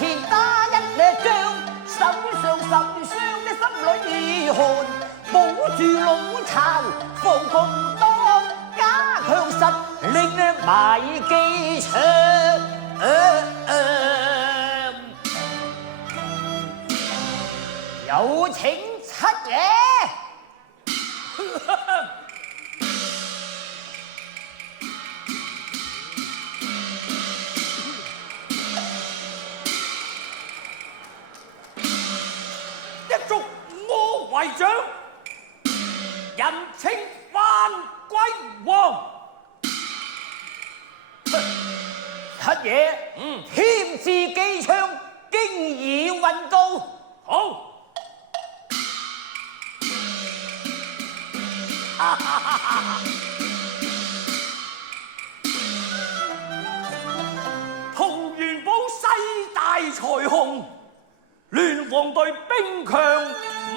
前打一列仗，手上受傷的心裏寒，保住老巢防共黨，加強實力埋機場。有請七爺。一族我為長，人稱番龜王。七爺，添置機槍，經已運到。好。同元寶西大財雄，聯防隊兵強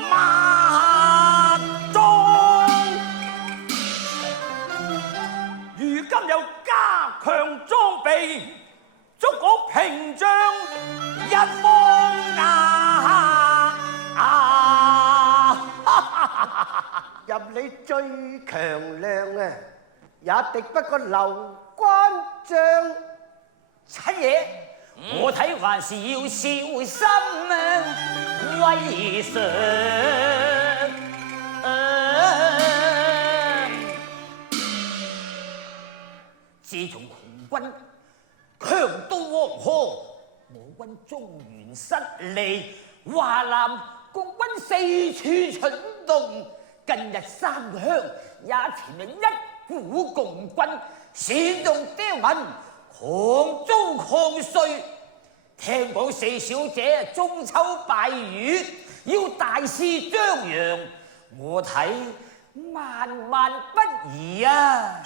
馬壯。如今又加強裝備，足可屏障一方入你最強亮啊，也敵不過劉關張。七爺，我睇還是要小心為上。自從紅軍強渡黃河，我軍中原失利，華南共軍四處蠢動。近日三鄉也傳令一股共軍煽動刁民，狂租曠稅。聽講四小姐中秋拜月要大肆張揚，我睇萬萬不宜啊！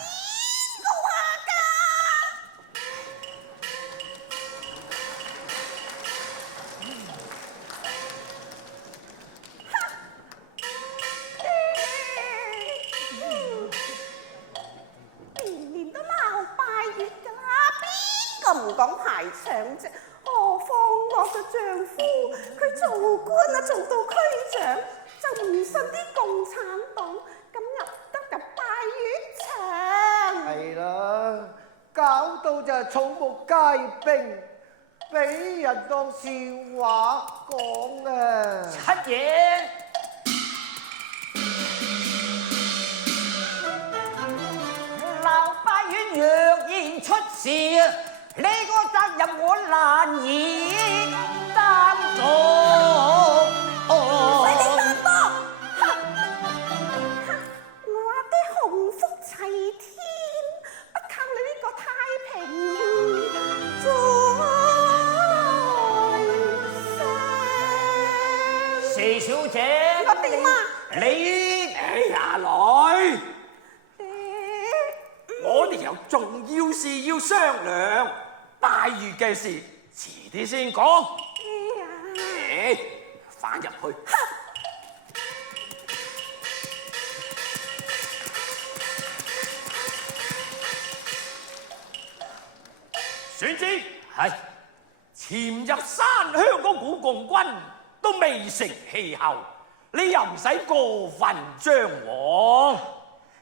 唔講排場啫，何況我嘅丈夫，佢做官啊，做到區長，就唔信啲共產黨，咁入得入拜月場。係啦，搞到就係草木皆兵，俾人當笑話講啊！七爺，鬧拜月若然出事，呢個責任我難以擔當。使你擔當？我的鴻福齊天，不靠你呢個太平在四小姐，我點啊？你哎呀，女，我哋有重要事要商量。拜月嘅事，遲啲先講。返入去。選之係潛入山鄉嗰股共軍都未成氣候，你又唔使過分張皇。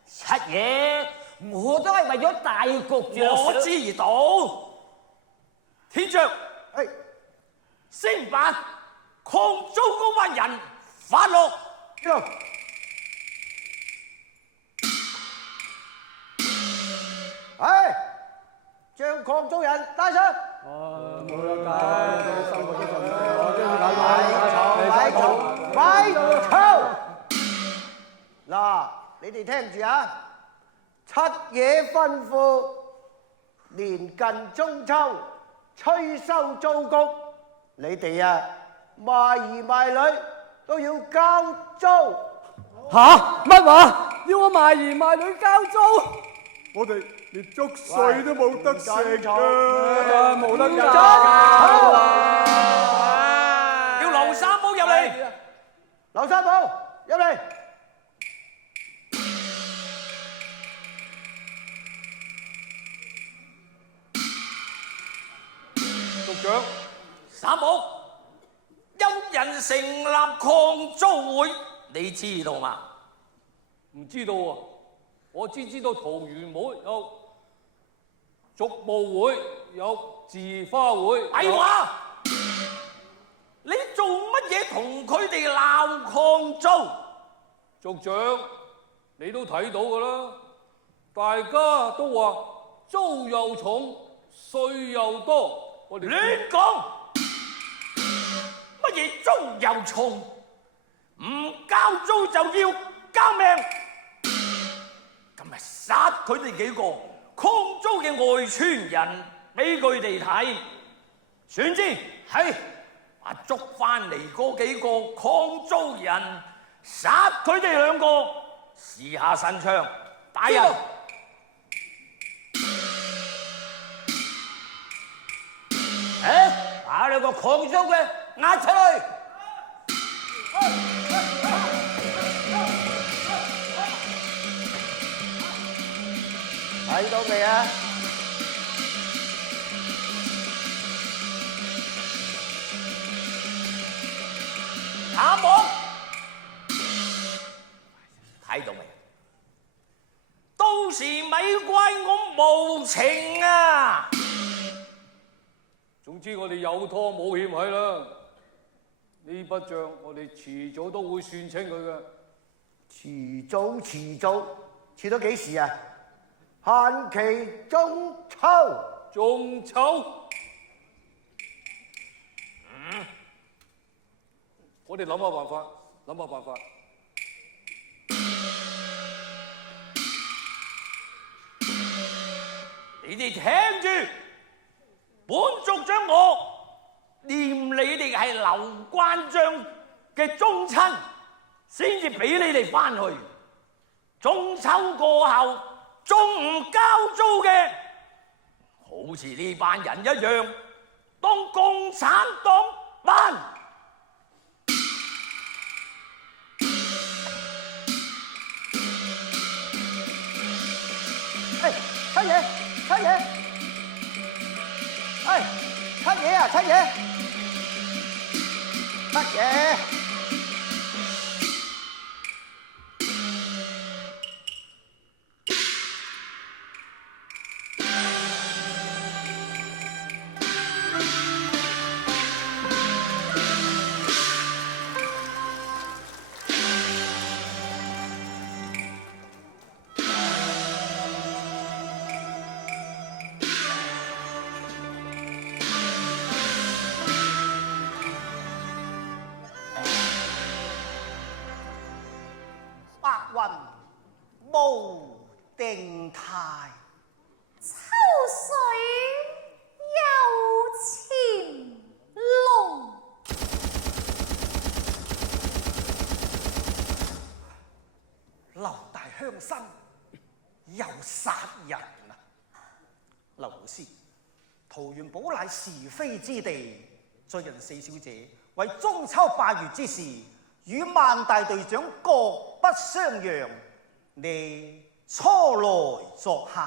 七爺，我都係為咗大局着想。我知道。天將，先把抗租嗰班人發落。將抗租人帶上。冇得解，生活啲份咪嘈！嗱，你哋聽住啊！七爺吩咐，年近中秋，催收租谷，你哋啊賣兒賣女都要交租。吓？乜話？要我賣兒賣女交租？我哋連粥水都冇得食㗎，冇得交。叫劉三寶入嚟。劉三寶入嚟。族長，三木，有人成立抗租會，你知道嗎？唔知道啊，我只知道桃園會有竹務會，有字花會。廢話！你做乜嘢同佢哋鬧抗租？族長，你都睇到㗎啦，大家都話租又重，稅又多，我哋亂講！乜嘢租又重？唔交租就要交命！今日殺佢哋幾個抗租嘅外村人俾佢哋睇，算之係捉翻嚟嗰幾個抗租人，殺佢哋兩個，試下身槍。大人，把兩個抗租嘅押出去。睇到未啊？阿木，睇到未？到時咪怪我無情啊！總之我哋有拖冇欠係啦，呢筆帳我哋遲早都會算清佢嘅。遲到幾時啊？限期中秋。中秋，我哋諗下辦法。你哋聽住，本族長我念你哋係劉關張嘅宗親，先至俾你哋翻去。中秋過後仲唔交租嘅，好似呢班人一樣，當共產黨辦。七爺，白雲無定態，秋水有潛龍。劉大鄉紳又殺人啊！劉老師，桃園堡乃是非之地，昨日四小姐為中秋拜月之事，與萬大隊長各不相讓，你初來作客，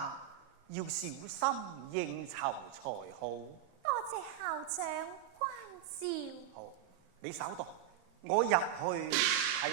要小心應酬才好。多謝校長關照。好，你稍待，我入去睇睇。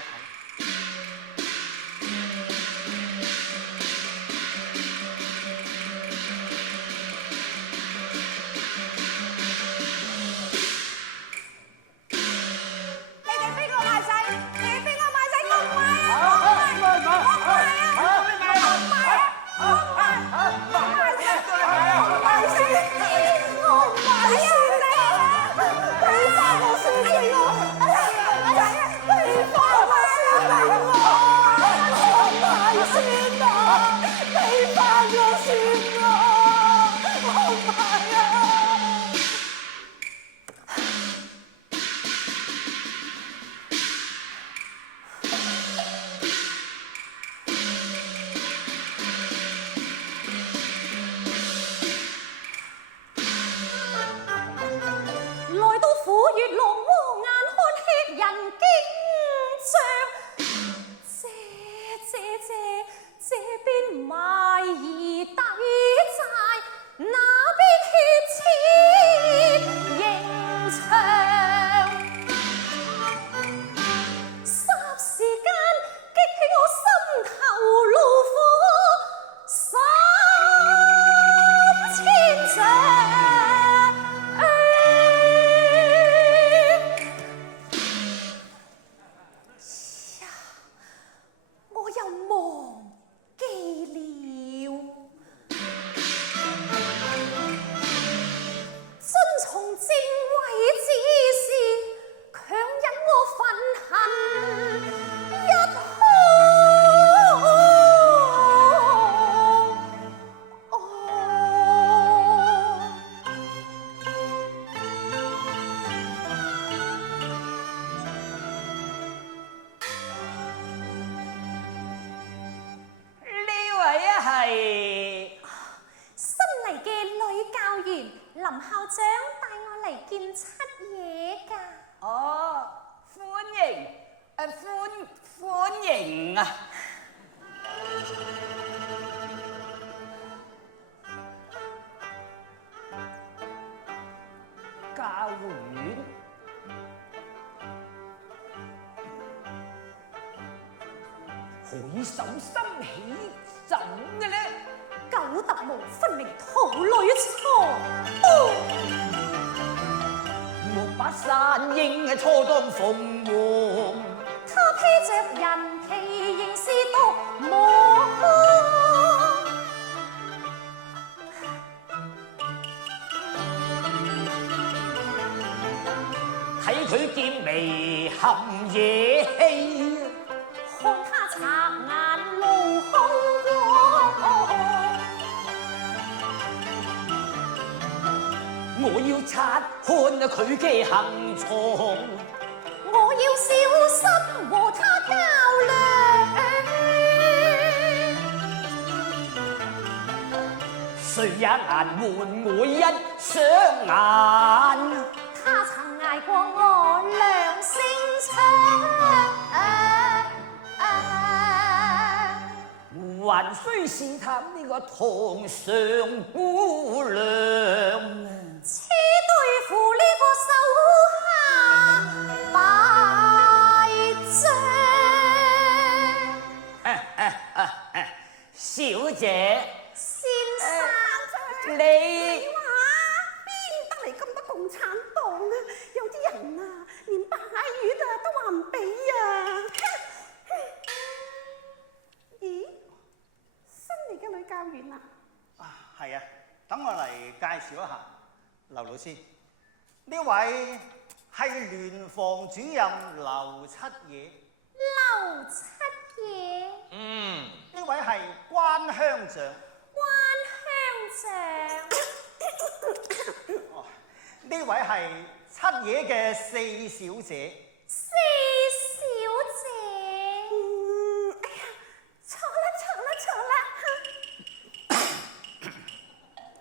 那邊血似迎一哭。呢位係新嚟嘅女教員林校長帶我嚟見七爺㗎。哦，歡迎，歡迎啊！教院何以手心起疹嘅呢？九特無分明土裏錯。莫把山鷹錯當鳳凰，他披着人皮仍是毒魔。睇佢劍眉含野氣，看他擦眼露凶光。我要察看佢嘅行藏，我要小心和他較量。誰也難瞞我一雙眼。他曾捱過我良性槍，還需試探呢個堂上姑娘。似對付呢個手下敗將。小姐，先生，你哇！邊得嚟咁多共產黨啊？有啲人啊，連白月啊都話唔俾啊！咦？新嚟嘅女教員啊？係啊，等我嚟介紹一下劉老師。呢位係聯防主任劉七爺。劉七爺，呢位係關鄉長。關鄉長，呢位係七爺嘅四小姐。四小姐。哎呀，錯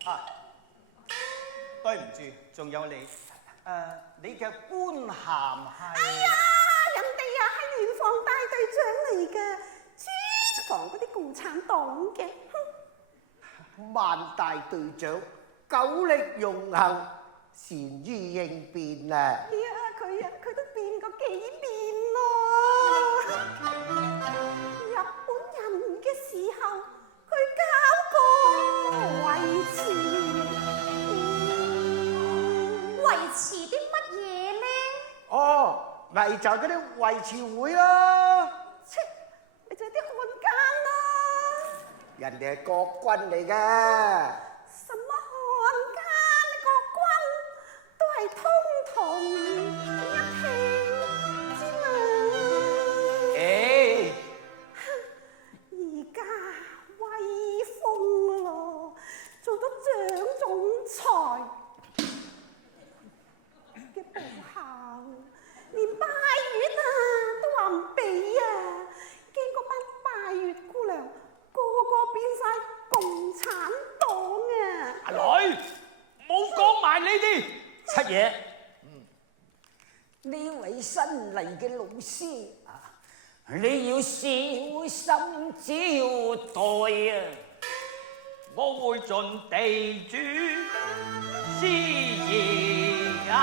啦！對唔住，仲有你。你嘅官銜係？哎呀，人哋啊係聯防大隊長嚟㗎，專防嗰啲共產黨嘅。萬大隊長久力用行，善於應變啊！哎呀，佢都變過幾變咯。日本人嘅時候，佢搞過維持。維持啲乜嘢呢？哦，咪就係嗰啲維持會咯。切，你就係啲漢奸啦！人哋係國軍嚟㗎。什麼漢奸國軍都係通同一氣之嘛。而家威風咯，做到蔣總裁嘅部下，連拜月啊都話唔俾啊，驚嗰班拜月姑娘個個變晒共產黨啊！阿女，冇講埋呢啲。七爺，呢位新嚟嘅老師啊，你要小心招待啊！我會盡地主之誼啊！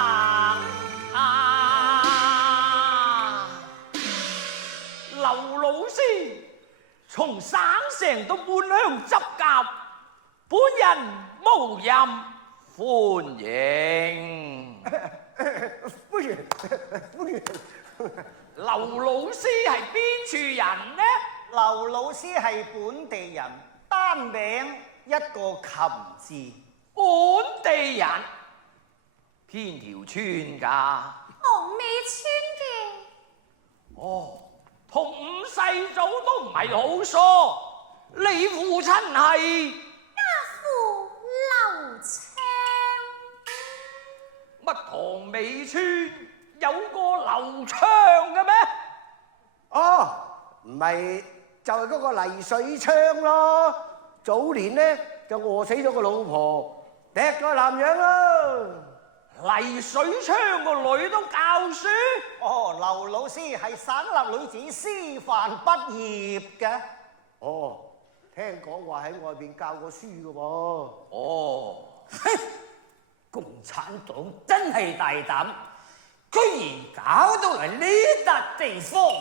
劉老師從省城到半鄉執教，本人無任歡迎。歡迎歡迎。劉老師係邊處人呢？劉老師係本地人，單名一個琴字。本地人，邊條村㗎？黃尾村嘅。同五世祖都唔係好疏。你父親係家父劉昌，乜塘尾村有個劉昌嘅咩？哦，唔係就係嗰個黎水昌咯。早年呢就餓死咗個老婆，踢咗個男人咯。黎水昌個女都教書。哦，劉老師係省立女子師範畢業嘅。哦，聽講話喺外邊教過書嘅喎。哦，哼！共產黨真係大膽，居然搞到嚟呢笪地方，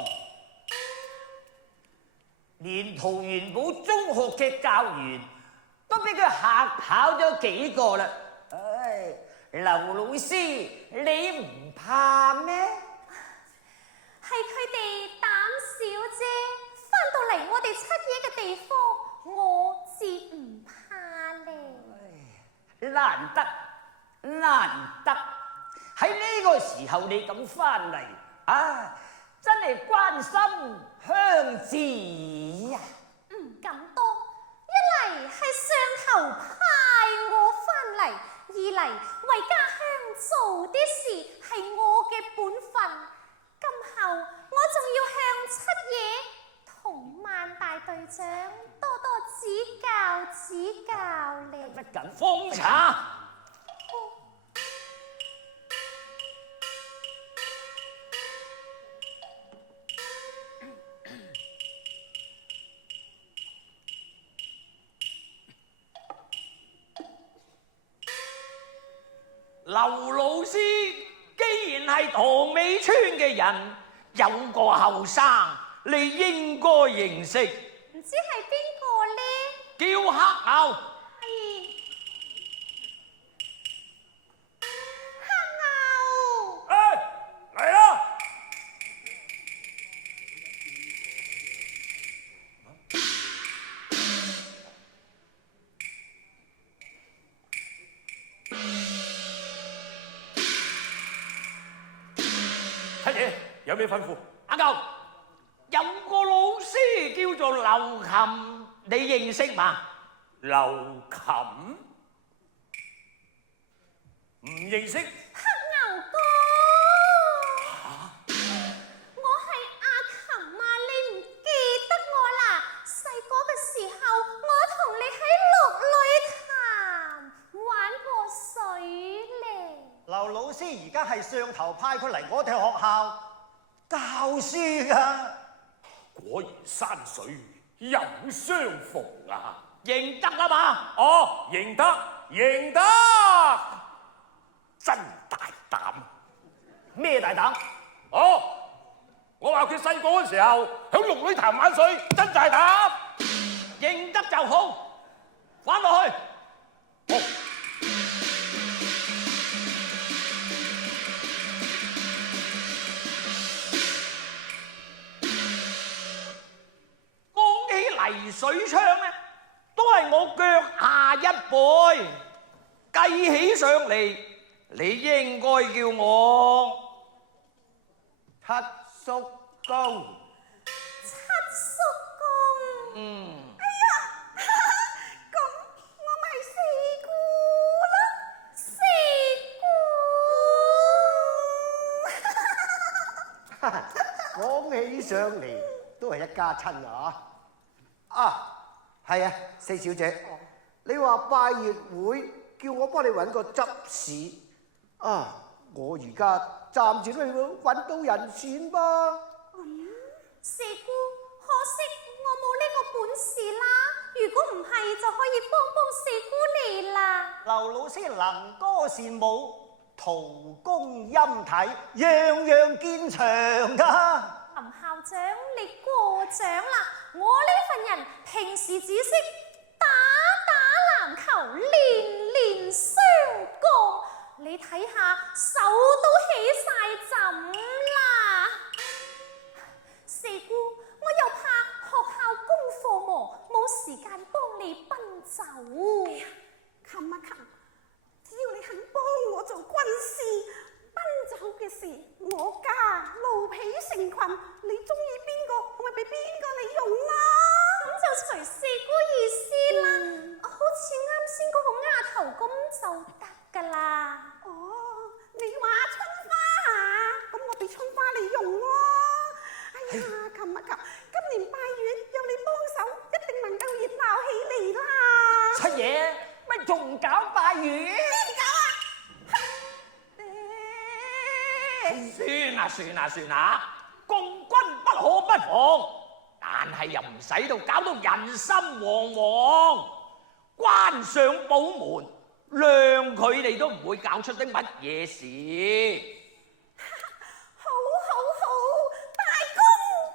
連桃園堡中學嘅教員都俾佢嚇跑咗幾個啦！唉，劉老師，你唔怕咩？係佢哋膽小啫。翻到嚟我哋七爺嘅地方，我自唔怕咧。難得喺呢個時候你咁翻嚟啊！真係關心鄉志呀！唔敢當，一嚟係上頭派我翻嚟，二嚟為家鄉做啲事係我嘅本分。今後我仲要向七爺同萬大隊長多多指教咧。不敢奉茶。劉老師既然係塘尾村嘅人，有個後生，你應該認識，唔知係邊個呢？叫黑牛。黑牛，嚟啦！七爺有咩吩咐？阿牛，有個老師叫做劉琴，你認識嘛？劉琴唔認識。黑牛哥，我係阿琴啊，你唔記得我啦？細個嘅時候，我同你喺綠裏潭玩過水咧。劉老師而家係上頭派佢嚟我哋學校教書㗎。果然山水有相逢啊！認得啦嘛？哦，認得，真大膽！咩大膽？哦，我話佢細個嗰時候響綠裏潭玩水，真大膽！認得就好，翻落去。好。講起黎水昌咧，都係我腳下一輩，計起上嚟，你應該叫我七叔公。七叔公，哎呀，咁我咪四姑啦，四姑。講起上嚟都係一家親啊！啊，係啊，四小姐，你話拜月會叫我幫你揾個執事啊！我而家暫時都要揾到人選噃。四姑，可惜我冇呢個本事啦。如果唔係，就可以幫幫四姑你啦。劉老師能歌善舞，圖工音體，樣樣見長㗎。林校長，你過獎啦！我呢份人平時只識打籃球，練雙槓。你睇下，手都起晒枕啦。四姑，我又怕學校功課忙，冇時間幫你奔走。琴啊琴，只要你肯幫我做軍師，奔走嘅事我家奴婢成群，你琴啊琴，今年拜月有你幫手，一定能夠熱鬧起嚟啦！七爺乜仲搞拜月？算啦，共軍不可不防，但係又唔使到搞到人心惶惶，關上寶門，讓佢哋都唔會搞出啲乜嘢事。好，大功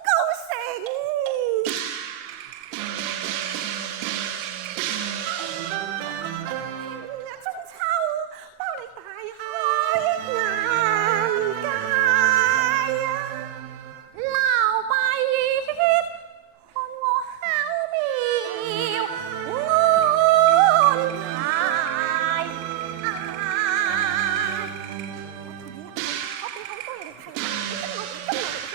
告成！聽日中秋，包你大開眼界啊！鬧拜月，看我巧妙安排。我同你入去，我俾好多嘢你睇下，你跟我嚟嚇。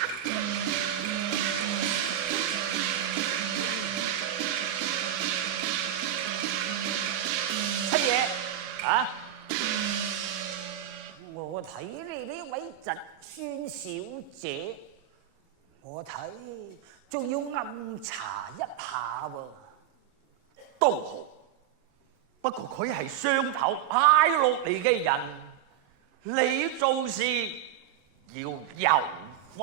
七爺啊，我睇你呢位侄孫小姐，我睇仲要暗查一下喎。都好，不過佢係上頭派落嚟嘅人，你做事要有分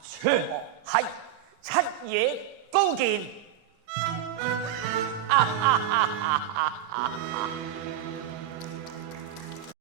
寸。係，七爺高見。